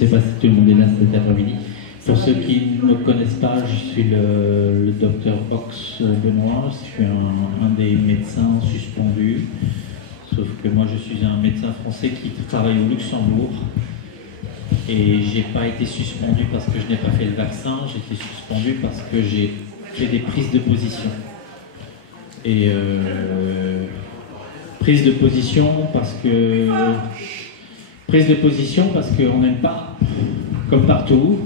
sais pas si tout le monde est là cet après-midi. Pour ceux qui ne me connaissent pas, je suis le docteur Ox Benoît, je suis un des médecins suspendus, sauf que moi je suis un médecin français qui travaille au Luxembourg, et j'ai pas été suspendu parce que je n'ai pas fait le vaccin, j'ai été suspendu parce que j'ai fait des prises de position. Et prise de position parce qu'on n'aime pas, comme partout,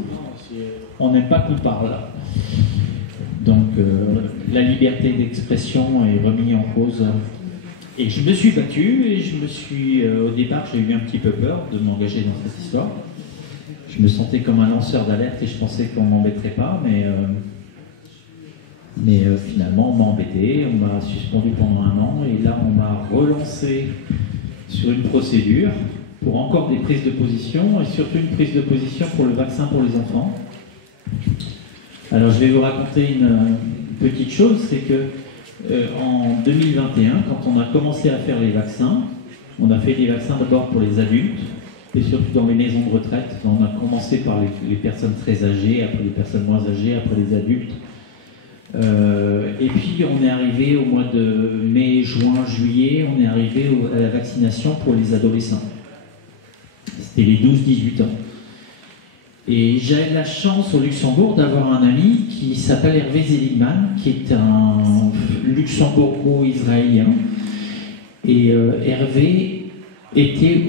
on n'aime pas qu'on parle. Donc la liberté d'expression est remise en cause. Et je me suis battu et au départ j'ai eu un petit peu peur de m'engager dans cette histoire. Je me sentais comme un lanceur d'alerte et je pensais qu'on m'embêterait pas, mais finalement on m'a embêté, on m'a suspendu pendant 1 an et là on m'a relancé sur une procédure pour encore des prises de position et surtout une prise de position pour le vaccin pour les enfants. Alors je vais vous raconter une petite chose, c'est que en 2021, quand on a commencé à faire les vaccins, on a fait des vaccins d'abord pour les adultes et surtout dans les maisons de retraite. On a commencé par les personnes très âgées, après les personnes moins âgées, après les adultes. Et puis on est arrivé au mois de mai, juin, juillet, on est arrivé à la vaccination pour les adolescents. C'était les 12-18 ans. Et j'avais la chance au Luxembourg d'avoir un ami qui s'appelle Hervé Seligman, qui est un luxembourgo-israélien. Et Hervé était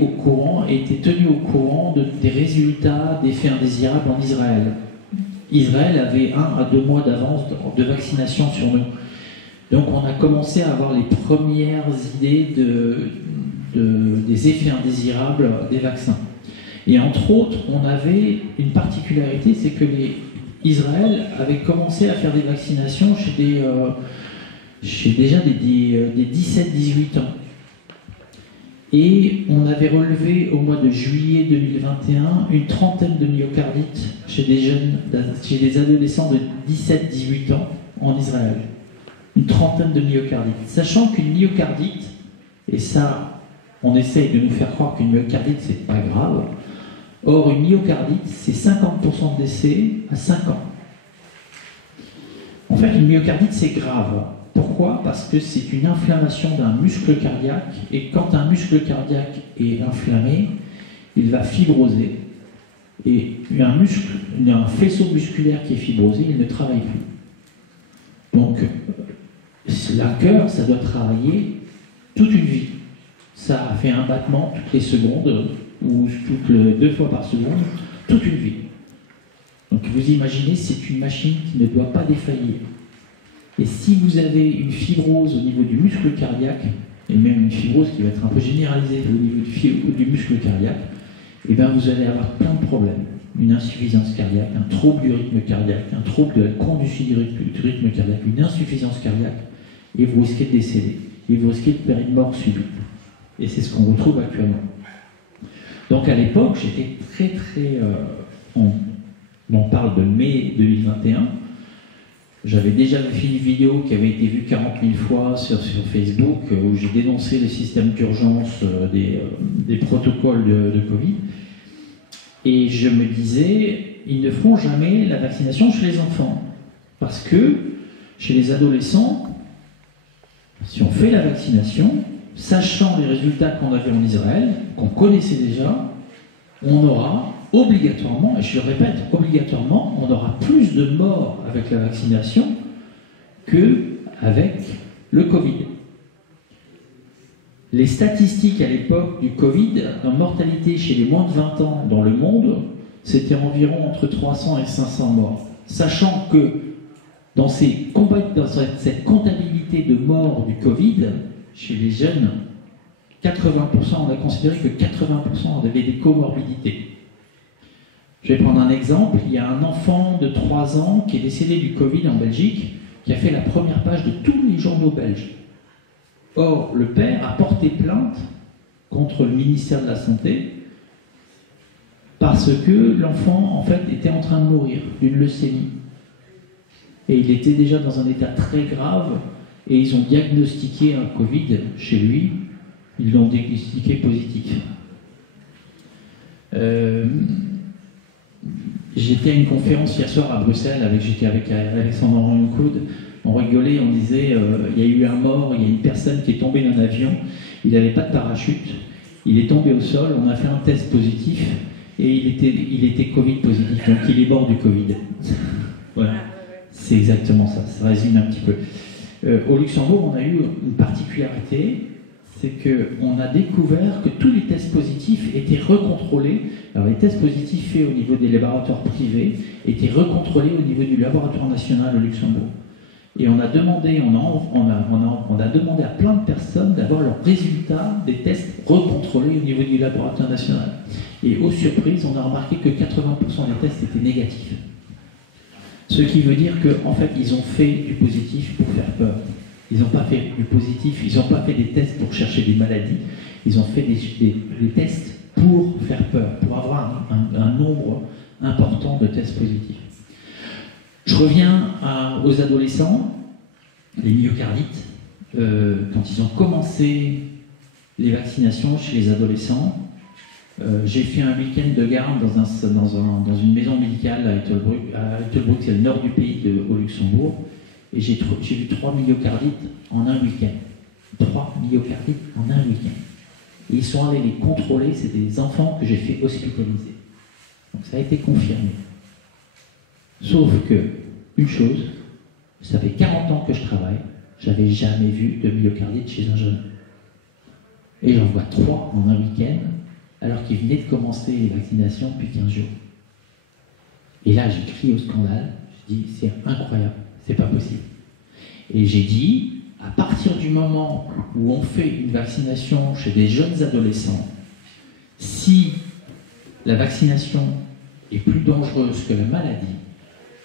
tenu au courant des résultats des faits indésirables en Israël. Israël avait 1 à 2 mois d'avance de vaccination sur nous. Donc on a commencé à avoir les premières idées des effets indésirables des vaccins. Et entre autres, on avait une particularité, c'est que Israël avait commencé à faire des vaccinations chez déjà des 17-18 ans. Et on avait relevé au mois de juillet 2021 une trentaine de myocardites chez des adolescents de 17-18 ans en Israël. Une trentaine de myocardites. Sachant qu'une myocardite, et ça, on essaye de nous faire croire qu'une myocardite, c'est pas grave. Or, une myocardite, c'est 50% de décès à 5 ans. En fait, une myocardite, c'est grave. Pourquoi? Parce que c'est une inflammation d'un muscle cardiaque, et quand un muscle cardiaque est inflammé, il va fibroser. Et un faisceau musculaire qui est fibrosé, il ne travaille plus. Donc, le cœur, ça doit travailler toute une vie. Ça fait un battement toutes les secondes, ou 2 fois par seconde, toute une vie. Donc vous imaginez, c'est une machine qui ne doit pas défaillir. Et si vous avez une fibrose au niveau du muscle cardiaque, et même une fibrose qui va être un peu généralisée au niveau du muscle cardiaque, eh bien vous allez avoir plein de problèmes. Une insuffisance cardiaque, un trouble du rythme cardiaque, un trouble de la conduite du rythme cardiaque, une insuffisance cardiaque, et vous risquez de décéder. Et vous risquez de faire une mort subite. Et c'est ce qu'on retrouve actuellement. Donc à l'époque, j'étais très... on parle de mai 2021. J'avais déjà fait une vidéo qui avait été vue 40 000 fois sur Facebook où j'ai dénoncé les systèmes d'urgence des protocoles de Covid. Et je me disais, ils ne feront jamais la vaccination chez les enfants. Parce que chez les adolescents, si on fait la vaccination, sachant les résultats qu'on avait en Israël, qu'on connaissait déjà, on aura obligatoirement, et je le répète, obligatoirement, on aura plus de morts avec la vaccination qu'avec le Covid. Les statistiques à l'époque du Covid, en mortalité chez les moins de 20 ans dans le monde, c'était environ entre 300 et 500 morts. Sachant que dans cette comptabilité de morts du Covid, chez les jeunes, 80%, on a considéré que 80% avaient des comorbidités. Je vais prendre un exemple. Il y a un enfant de 3 ans qui est décédé du Covid en Belgique, qui a fait la première page de tous les journaux belges. Or, le père a porté plainte contre le ministère de la Santé parce que l'enfant, en fait, était en train de mourir d'une leucémie. Et il était déjà dans un état très grave, et ils ont diagnostiqué un Covid chez lui. Ils l'ont diagnostiqué positif. J'étais à une conférence hier soir à Bruxelles, j'étais avec Alexandre Henriot-Claude. On rigolait, on disait, il y a eu un mort, il y a une personne qui est tombée d'un avion, il n'avait pas de parachute, il est tombé au sol, on a fait un test positif, et il était Covid positif, donc il est mort du Covid. Voilà, c'est exactement ça, ça résume un petit peu. Au Luxembourg, on a eu une particularité, c'est qu'on a découvert que tous les tests positifs étaient recontrôlés. Alors les tests positifs faits au niveau des laboratoires privés étaient recontrôlés au niveau du laboratoire national au Luxembourg. Et on a demandé, on a demandé à plein de personnes d'avoir leurs résultats des tests recontrôlés au niveau du laboratoire national. Et aux surprises, on a remarqué que 80% des tests étaient négatifs. Ce qui veut dire qu'en fait, ils ont fait du positif pour faire peur. Ils n'ont pas fait du positif, ils n'ont pas fait des tests pour chercher des maladies, ils ont fait des tests pour faire peur, pour avoir un nombre important de tests positifs. Je reviens aux adolescents, les myocardites. Quand ils ont commencé les vaccinations chez les adolescents, j'ai fait un week-end de garde dans une maison médicale à Ettelbruck, c'est le nord du pays au Luxembourg. Et j'ai vu 3 myocardites en un week-end. 3 myocardites en un week-end. Et ils sont allés les contrôler, c'est des enfants que j'ai fait hospitaliser. Donc ça a été confirmé. Sauf que, une chose, ça fait 40 ans que je travaille, j'avais jamais vu de myocardite chez un jeune. Et j'en vois 3 en un week-end, alors qu'ils venaient de commencer les vaccinations depuis 15 jours. Et là, j'ai crié au scandale, je dis, c'est incroyable. C'est pas possible. Et j'ai dit, à partir du moment où on fait une vaccination chez des jeunes adolescents, si la vaccination est plus dangereuse que la maladie,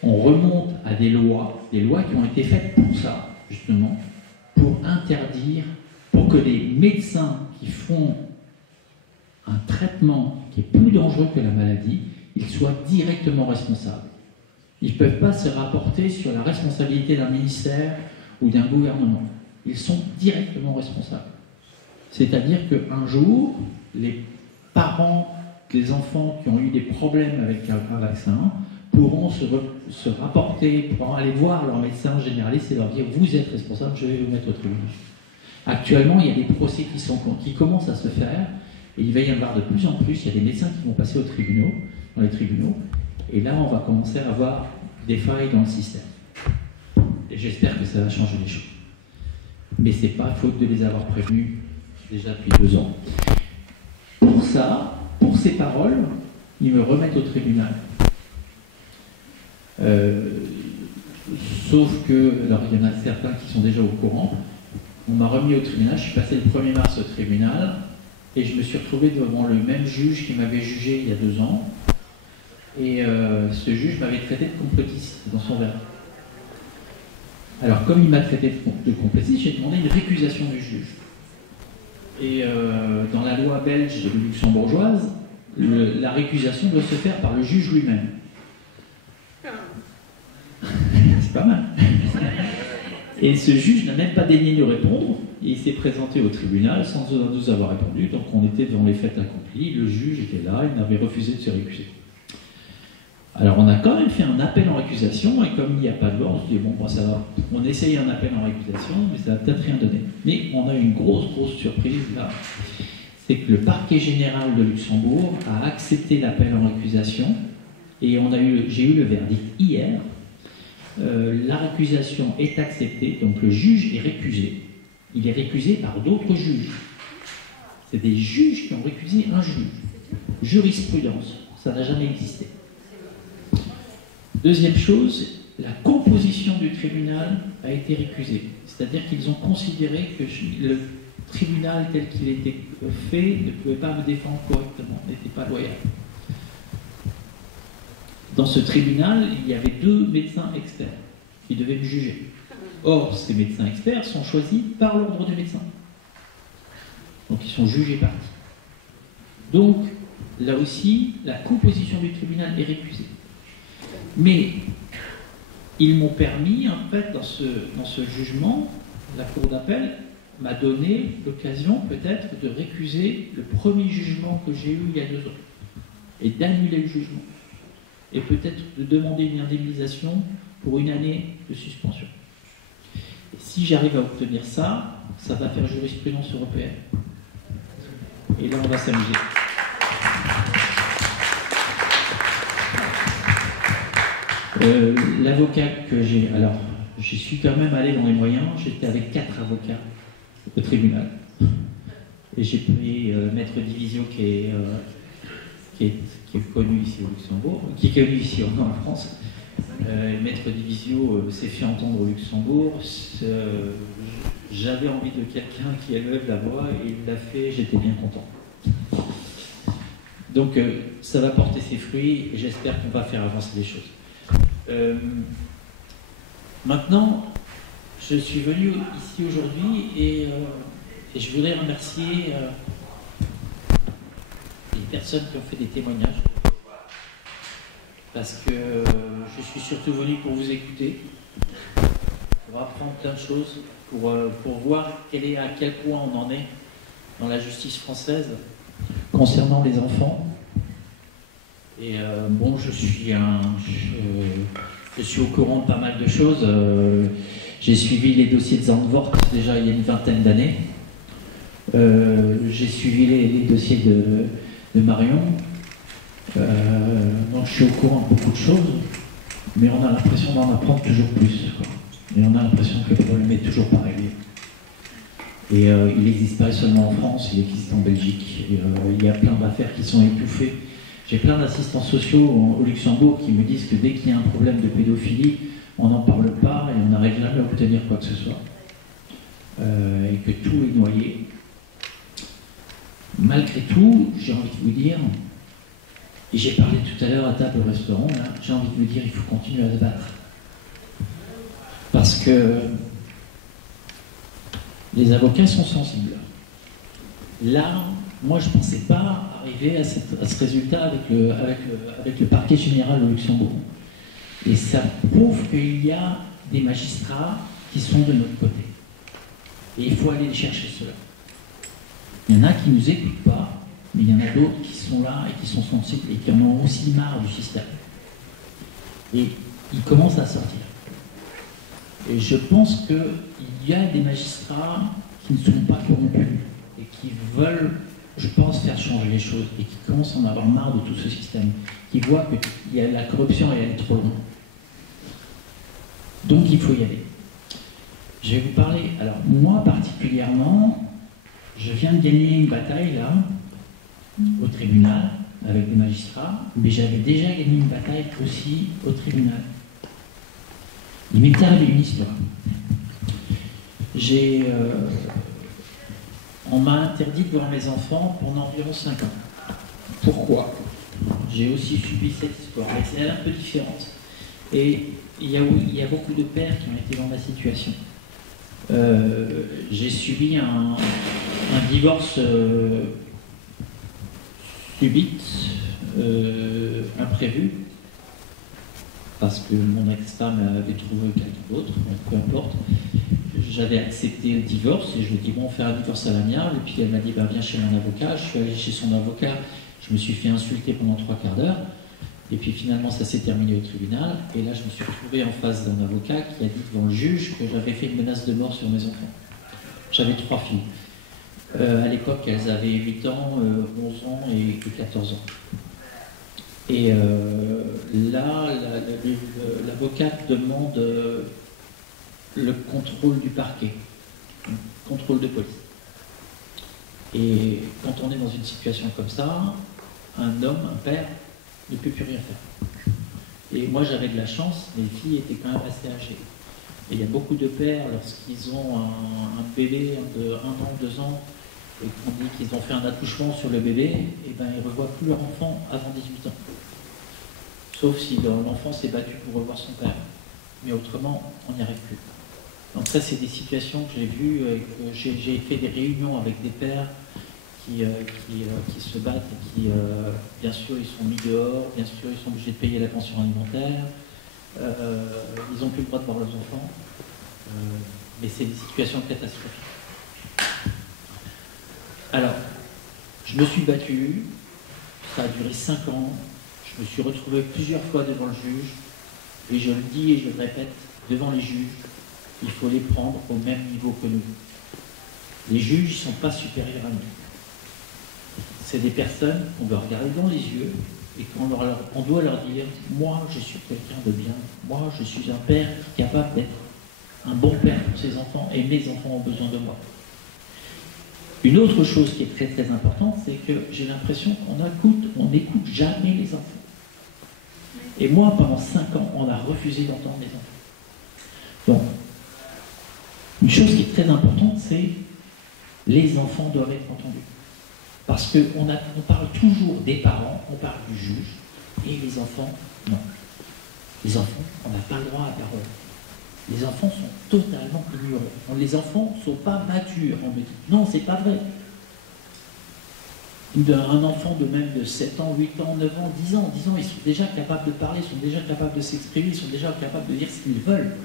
on remonte à des lois qui ont été faites pour ça, justement, pour interdire, pour que les médecins qui font un traitement qui est plus dangereux que la maladie, ils soient directement responsables. Ils ne peuvent pas se rapporter sur la responsabilité d'un ministère ou d'un gouvernement. Ils sont directement responsables. C'est-à-dire qu'un jour, les parents des enfants qui ont eu des problèmes avec un vaccin pourront se rapporter, pourront aller voir leur médecin généraliste et leur dire « vous êtes responsable, je vais vous mettre au tribunal ». Actuellement, il y a des procès qui commencent à se faire et il va y en avoir de plus en plus. Il y a des médecins qui vont passer dans les tribunaux. Et là, on va commencer à avoir des failles dans le système. Et j'espère que ça va changer les choses. Mais ce n'est pas faute de les avoir prévenus déjà depuis 2 ans. Pour ça, pour ces paroles, ils me remettent au tribunal. Sauf que, alors il y en a certains qui sont déjà au courant, on m'a remis au tribunal, je suis passé le 1er mars au tribunal, et je me suis retrouvé devant le même juge qui m'avait jugé il y a 2 ans. Et ce juge m'avait traité de complotiste dans son verdict. Alors, comme il m'a traité de complotiste, j'ai demandé une récusation du juge. Et dans la loi belge et luxembourgeoise, la récusation doit se faire par le juge lui-même. C'est pas mal. Et ce juge n'a même pas daigné nous répondre. Il s'est présenté au tribunal sans nous avoir répondu. Donc, on était devant les faits accomplis. Le juge était là, il avait refusé de se récuser. Alors on a quand même fait un appel en récusation, et comme il n'y a pas de loi, on se dit bon, ça va, on essaye un appel en récusation, mais ça va peut-être rien donner. Mais on a eu une grosse surprise là, c'est que le parquet général de Luxembourg a accepté l'appel en récusation, et j'ai eu le verdict hier. La récusation est acceptée, donc le juge est récusé. Il est récusé par d'autres juges. C'est des juges qui ont récusé un juge. Jurisprudence, ça n'a jamais existé. Deuxième chose, la composition du tribunal a été récusée. C'est-à-dire qu'ils ont considéré que le tribunal tel qu'il était fait ne pouvait pas me défendre correctement, n'était pas loyal. Dans ce tribunal, il y avait 2 médecins experts qui devaient me juger. Or, ces médecins experts sont choisis par l'ordre des médecins. Donc, ils sont jugés partis. Donc, là aussi, la composition du tribunal est récusée. Mais ils m'ont permis, en fait, dans ce jugement, la Cour d'appel m'a donné l'occasion peut-être de récuser le premier jugement que j'ai eu il y a 2 ans et d'annuler le jugement. et peut-être de demander une indemnisation pour une année de suspension. Et si j'arrive à obtenir ça, ça va faire jurisprudence européenne. Et là, on va s'amuser. L'avocat que j'ai... Alors, j'y suis quand même allé dans les moyens. J'étais avec 4 avocats au tribunal. Et j'ai pris Maître Divisio qui est connu ici au Luxembourg, qui est connu ici en France. Maître Divisio s'est fait entendre au Luxembourg. J'avais envie de quelqu'un qui élève la voix et il l'a fait, j'étais bien content. Donc ça va porter ses fruits et j'espère qu'on va faire avancer les choses. Maintenant, je suis venu ici aujourd'hui et je voudrais remercier les personnes qui ont fait des témoignages. Parce que je suis surtout venu pour vous écouter, pour apprendre plein de choses, pour voir à quel point on en est dans la justice française concernant les enfants. Et bon, je suis au courant de pas mal de choses. J'ai suivi les dossiers de Zandvoort déjà il y a une vingtaine d'années. J'ai suivi les dossiers de Marion. Donc je suis au courant de beaucoup de choses, mais on a l'impression d'en apprendre toujours plus, quoi. Et on a l'impression que le problème n'est toujours pas réglé. Et il n'existe pas seulement en France, il existe en Belgique. Et, il y a plein d'affaires qui sont étouffées. J'ai plein d'assistants sociaux au Luxembourg qui me disent que dès qu'il y a un problème de pédophilie, on n'en parle pas et on n'arrive jamais à obtenir quoi que ce soit. Et que tout est noyé. Malgré tout, j'ai envie de vous dire, et j'ai parlé tout à l'heure à table au restaurant, là, j'ai envie de vous dire, il faut continuer à se battre. Parce que les avocats sont sensibles. Là, moi je ne pensais pas arriver à ce résultat avec le parquet général au Luxembourg. Et ça prouve qu'il y a des magistrats qui sont de notre côté. Et il faut aller les chercher ceux-là. Il y en a qui ne nous écoutent pas, mais il y en a d'autres qui sont là et qui sont sensibles et qui en ont aussi marre du système. Et ils commencent à sortir. Et je pense qu'il y a des magistrats qui ne sont pas corrompus et qui veulent, je pense, faire changer les choses et qui commencent à en avoir marre de tout ce système, qui voient que la corruption elle est trop loin. Donc il faut y aller. Je vais vous parler, alors moi particulièrement, je viens de gagner une bataille là, au tribunal, avec des magistrats, mais j'avais déjà gagné une bataille aussi au tribunal. Il m'est arrivé une histoire. On m'a interdit de voir mes enfants pendant environ 5 ans. Pourquoi? J'ai aussi subi cette histoire, mais c'est un peu différente. Et il y a beaucoup de pères qui ont été dans ma situation. J'ai subi un divorce subite, imprévu, parce que mon ex-femme avait trouvé quelqu'un d'autre, peu importe. J'avais accepté le divorce et je lui ai dit bon, on va faire un divorce à l'amiable. Et puis elle m'a dit ben, viens chez mon avocat. Je suis allé chez son avocat, je me suis fait insulter pendant 3/4 d'heure. Et puis finalement ça s'est terminé au tribunal. Et là je me suis retrouvé en face d'un avocat qui a dit devant le juge que j'avais fait une menace de mort sur mes enfants. J'avais 3 filles. À l'époque elles avaient 8 ans, 11 ans et 14 ans. Et là, l'avocate demande le contrôle du parquet, le contrôle de police. Et quand on est dans une situation comme ça, un homme, un père, ne peut plus rien faire. Et moi j'avais de la chance, mes filles étaient quand même assez âgées. Et il y a beaucoup de pères, lorsqu'ils ont un bébé de 1 an, 2 ans, et qu'on dit qu'ils ont fait un accouchement sur le bébé, et ben ils ne revoient plus leur enfant avant 18 ans. Sauf si l'enfant s'est battu pour revoir son père. Mais autrement, on n'y arrive plus. Donc ça, c'est des situations que j'ai vues, que j'ai fait des réunions avec des pères qui se battent et qui, bien sûr, ils sont mis dehors, bien sûr, ils sont obligés de payer la pension alimentaire, ils n'ont plus le droit de voir leurs enfants, mais c'est des situations catastrophiques. Alors, je me suis battu, ça a duré 5 ans, je je me suis retrouvé plusieurs fois devant le juge, et je le dis et je le répète, devant les juges, il faut les prendre au même niveau que nous. Les juges ne sont pas supérieurs à nous. C'est des personnes qu'on doit regarder dans les yeux et qu'on doit leur dire « Moi, je suis quelqu'un de bien. Moi, je suis un père qui est capable d'être un bon père pour ses enfants et mes enfants ont besoin de moi. » Une autre chose qui est très très importante, c'est que j'ai l'impression qu'on n'écoute jamais les enfants. Et moi, pendant 5 ans, on a refusé d'entendre les enfants. Donc, une chose qui est très importante, c'est les enfants doivent être entendus. Parce qu'on parle toujours des parents, on parle du juge, et les enfants, non. Les enfants, on n'a pas le droit à la parole. Les enfants sont totalement ignorés. Les enfants ne sont pas matures, on me dit. Non, c'est pas vrai. Un enfant de même de 7 ans, 8 ans, 9 ans, 10 ans, ils sont déjà capables de parler, ils sont déjà capables de s'exprimer, ils sont déjà capables de dire ce qu'ils veulent.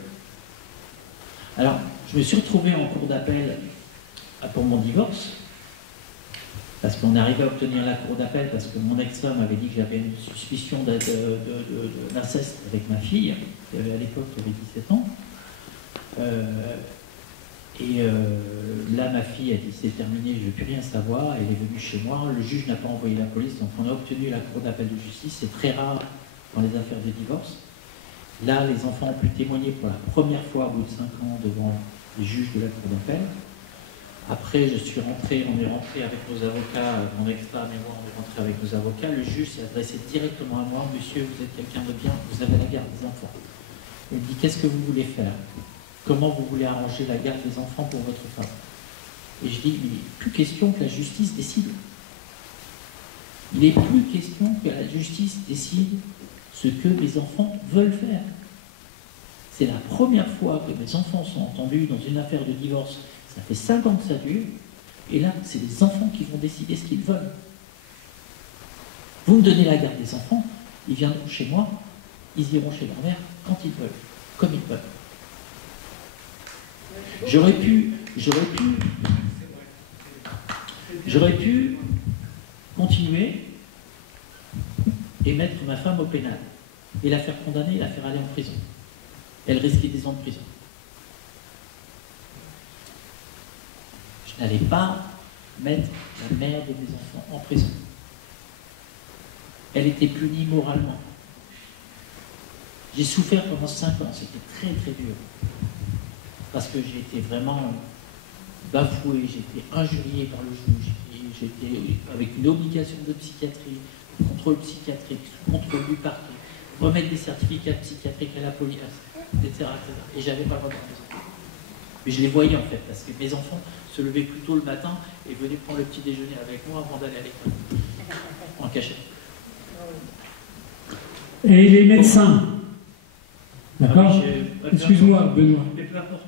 Alors, je me suis retrouvé en cour d'appel pour mon divorce, parce qu'on arrivait à obtenir la cour d'appel, parce que mon ex-femme avait dit que j'avais une suspicion d'inceste avec ma fille, qui avait à l'époque 17 ans. Là, ma fille a dit c'est terminé, je ne veux plus rien savoir. Elle est venue chez moi, le juge n'a pas envoyé la police, donc on a obtenu la cour d'appel de justice. C'est très rare dans les affaires de divorce. Là, les enfants ont pu témoigner pour la première fois au bout de 5 ans devant les juges de la cour d'appel. Après, on est rentré avec nos avocats, mon ex-femme et moi, on est rentré avec nos avocats. Le juge s'est adressé directement à moi. Monsieur, vous êtes quelqu'un de bien, vous avez la garde des enfants. Il me dit, qu'est-ce que vous voulez faire? Comment vous voulez arranger la garde des enfants pour votre femme? Et je dis, il n'est plus question que la justice décide. Il n'est plus question que la justice décide ce que les enfants veulent faire. C'est la première fois que mes enfants sont entendus dans une affaire de divorce. Ça fait 5 ans que ça dure, et là, c'est les enfants qui vont décider ce qu'ils veulent. Vous me donnez la garde des enfants, ils viendront chez moi, ils iront chez leur mère quand ils veulent, comme ils veulent. J'aurais pu continuer et mettre ma femme au pénal, et la faire condamner et la faire aller en prison. Elle risquait 10 ans de prison. Je n'allais pas mettre la mère de mes enfants en prison. Elle était punie moralement. J'ai souffert pendant 5 ans, c'était très très dur. Parce que j'ai été vraiment bafoué, j'ai été injurié par le juge, j'étais avec une obligation de psychiatrie, contrôle psychiatrique, contrôle du parquet, remettre des certificats psychiatriques à la police, etc. Et j'avais pas le droit de faire ça. Mais je les voyais en fait, parce que mes enfants se levaient plus tôt le matin et venaient prendre le petit déjeuner avec moi avant d'aller à l'école, en cachette. Et les médecins, d'accord? Excuse-moi, Benoît. Mais peu importe.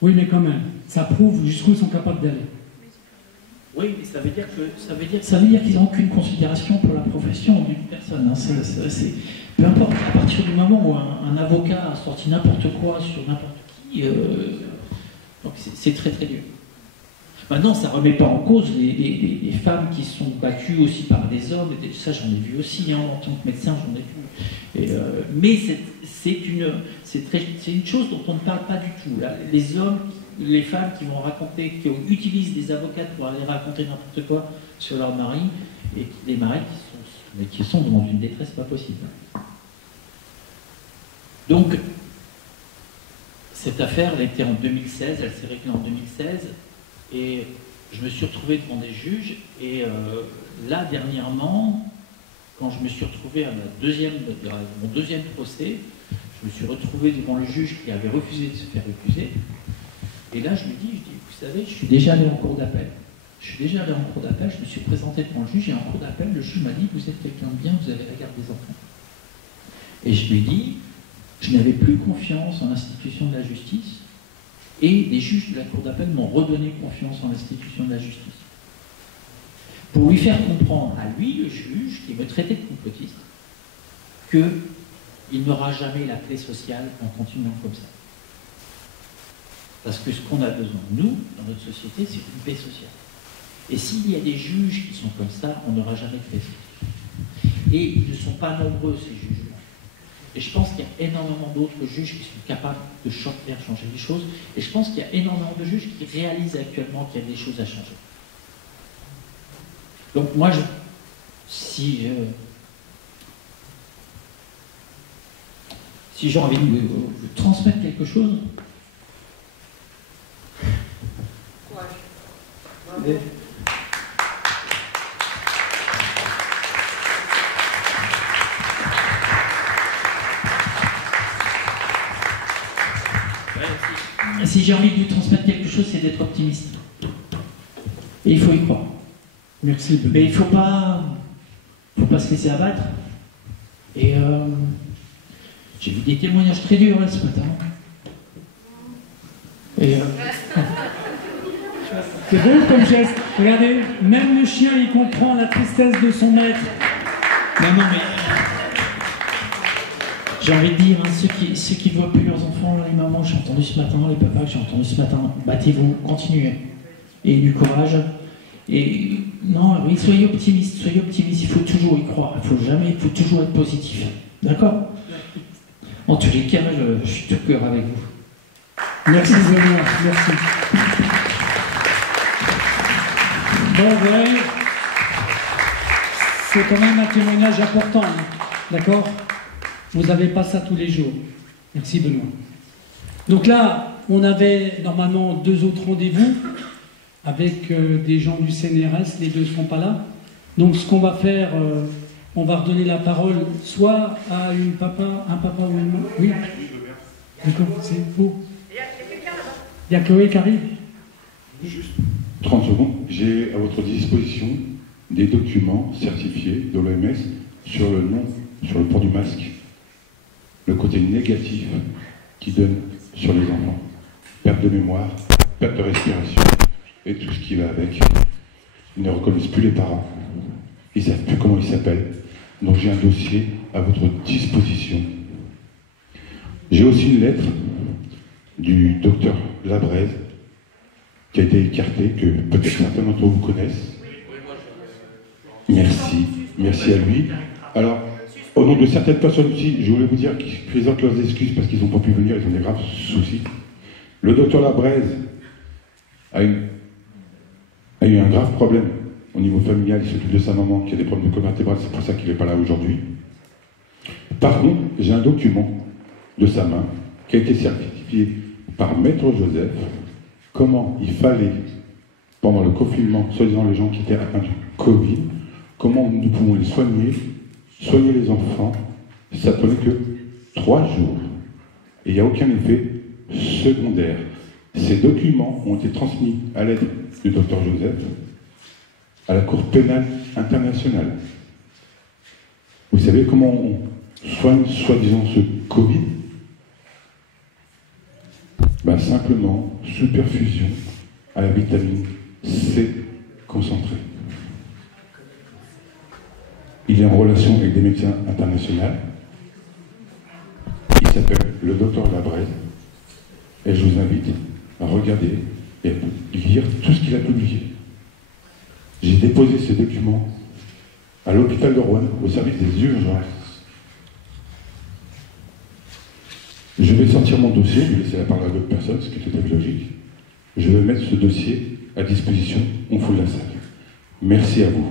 Oui, mais quand même, ça prouve jusqu'où ils sont capables d'aller. Oui, mais ça veut dire qu'ils n'ont aucune considération pour la profession d'une personne. Hein. Peu importe, à partir du moment où un avocat a sorti n'importe quoi sur n'importe qui, donc c'est très très dur. Maintenant, ça ne remet pas en cause les femmes qui sont battues aussi par des hommes, et ça j'en ai vu aussi, hein, en tant que médecin j'en ai vu. Mais c'est une chose dont on ne parle pas du tout. Là. Les hommes, les femmes qui vont raconter, qui utilisent des avocats pour aller raconter n'importe quoi sur leur mari, et des maris qui sont dans une détresse pas possible. Donc, cette affaire, elle était en 2016, elle s'est réglée en 2016, et je me suis retrouvé devant des juges, et là, dernièrement, quand je me suis retrouvé à mon deuxième procès, je me suis retrouvé devant le juge qui avait refusé de se faire accuser, et là, je lui dis, vous savez, je suis déjà allé en cour d'appel. Je me suis présenté devant le juge, et en cour d'appel, le juge m'a dit, vous êtes quelqu'un de bien, vous avez la garde des enfants. Et je lui dis, je n'avais plus confiance en l'institution de la justice, et les juges de la cour d'appel m'ont redonné confiance en l'institution de la justice. Pour lui faire comprendre à lui, le juge, qui me traitait de complotiste, qu'il n'aura jamais la paix sociale en continuant comme ça. Parce que ce qu'on a besoin, nous, dans notre société, c'est une paix sociale. Et s'il y a des juges qui sont comme ça, on n'aura jamais de paix sociale. Et ils ne sont pas nombreux, ces juges-là. Et je pense qu'il y a énormément d'autres juges qui sont capables de faire changer les choses. Et je pense qu'il y a énormément de juges qui réalisent actuellement qu'il y a des choses à changer. Donc moi, si j'ai envie de vous transmettre quelque chose, si j'ai envie de vous transmettre quelque chose, c'est d'être optimiste. Et il faut y croire. Merci. Mais il ne faut pas se laisser abattre. Et j'ai vu des témoignages très durs là ce matin. Et c'est beau comme geste. Regardez, même le chien, il comprend la tristesse de son maître. Non, mais j'ai envie de dire, hein, ceux qui ne voient plus leurs enfants, là, les mamans que j'ai entendu ce matin, les papas que j'ai entendu ce matin, battez-vous, continuez. Et du courage. Et non, oui, soyez optimistes, il faut toujours y croire, il faut toujours être positif. D'accord? En tous les cas, je suis tout cœur avec vous. Merci Benoît, merci. Bon, vous voyez, c'est quand même un témoignage important, hein, d'accord? Vous n'avez pas ça tous les jours. Merci Benoît. Donc là, on avait normalement 2 autres rendez-vous avec des gens du CNRS, les 2 ne seront pas là. Donc ce qu'on va faire, on va redonner la parole soit à un papa ou une maman. Oui. D'accord, c'est beau. Il y a Chloé qui arrive. Juste 30 secondes. J'ai à votre disposition des documents certifiés de l'OMS sur le nom, sur le port du masque, le côté négatif qu'il donne sur les enfants. Perte de mémoire, perte de respiration et tout ce qui va avec. Ils ne reconnaissent plus les parents. Ils ne savent plus comment ils s'appellent. Donc j'ai un dossier à votre disposition. J'ai aussi une lettre du docteur Labraise qui a été écartée, que peut-être certains d'entre vous connaissent. Merci à lui. Alors, au nom de certaines personnes aussi, je voulais vous dire qu'ils présentent leurs excuses parce qu'ils n'ont pas pu venir, ils ont des graves soucis. Le docteur Labraise a eu un grave problème au niveau familial, il s'occupe de sa maman qui a des problèmes de colonne vertébrale, c'est pour ça qu'il n'est pas là aujourd'hui. Par contre, j'ai un document de sa main qui a été certifié par Maître Joseph, comment il fallait, pendant le confinement, soi-disant les gens qui étaient atteints du Covid, comment nous pouvons les soigner les enfants, ça prenait que 3 jours. Et il n'y a aucun effet secondaire. Ces documents ont été transmis à l'aide du docteur Joseph à la Cour pénale internationale. Vous savez comment on soigne soi-disant ce Covid? Ben simplement, sous perfusion à la vitamine C concentrée. Il est en relation avec des médecins internationaux. Il s'appelle le docteur Labraise. Et je vous invite à regarder et à lire tout ce qu'il a publié. J'ai déposé ces documents à l'hôpital de Rouen, au service des urgences. Je vais sortir mon dossier, je vais laisser la parole à d'autres personnes, ce qui est tout à fait logique. Je vais mettre ce dossier à disposition, on fout la salle. Merci à vous.